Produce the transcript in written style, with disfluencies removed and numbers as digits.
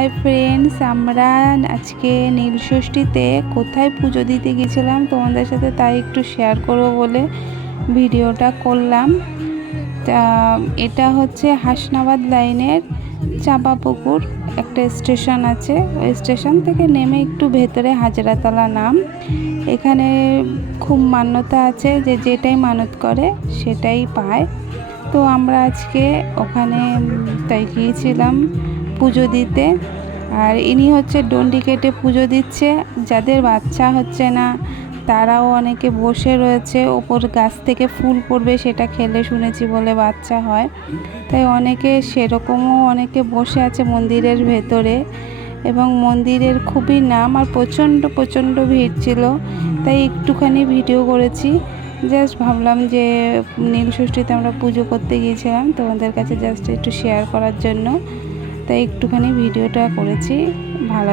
Hi friends, আমরা আজকে নীলষষ্ঠীতে কোথায় পুজো দিতে গেছিলাম তোমাদের সাথে তাই একটু শেয়ার করব বলে ভিডিওটা করলাম। তা এটা হচ্ছে হাসনাবাদ লাইনের চাঁপাপুকুর একটা স্টেশন আছে, ওই স্টেশন থেকে নেমে একটু ভেতরে হাজরাতলা নাম। এখানে খুব মান্যতা আছে যে যেটাই মানত করে সেটাই পায়। তো আমরা আজকে ওখানে তাই গিয়েছিলাম পুজো দিতে। আর ইনি হচ্ছে ডন্ডি কেটে পুজো দিচ্ছে। যাদের বাচ্চা হচ্ছে না তারাও অনেকে বসে রয়েছে, ওপর গাছ থেকে ফুল পড়বে সেটা খেলে শুনেছি বলে বাচ্চা হয়, তাই অনেকে সেরকমও অনেকে বসে আছে মন্দিরের ভেতরে। এবং মন্দিরের খুবই নাম আর প্রচণ্ড ভিড় ছিল, তাই একটুখানি ভিডিও করেছি। জাস্ট ভাবলাম যে নীলষষ্ঠীতে আমরা পুজো করতে গিয়েছিলাম তোমাদের কাছে জাস্ট একটু শেয়ার করার জন্য, তাই একটুখানি ভিডিওটা করেছি। ভালো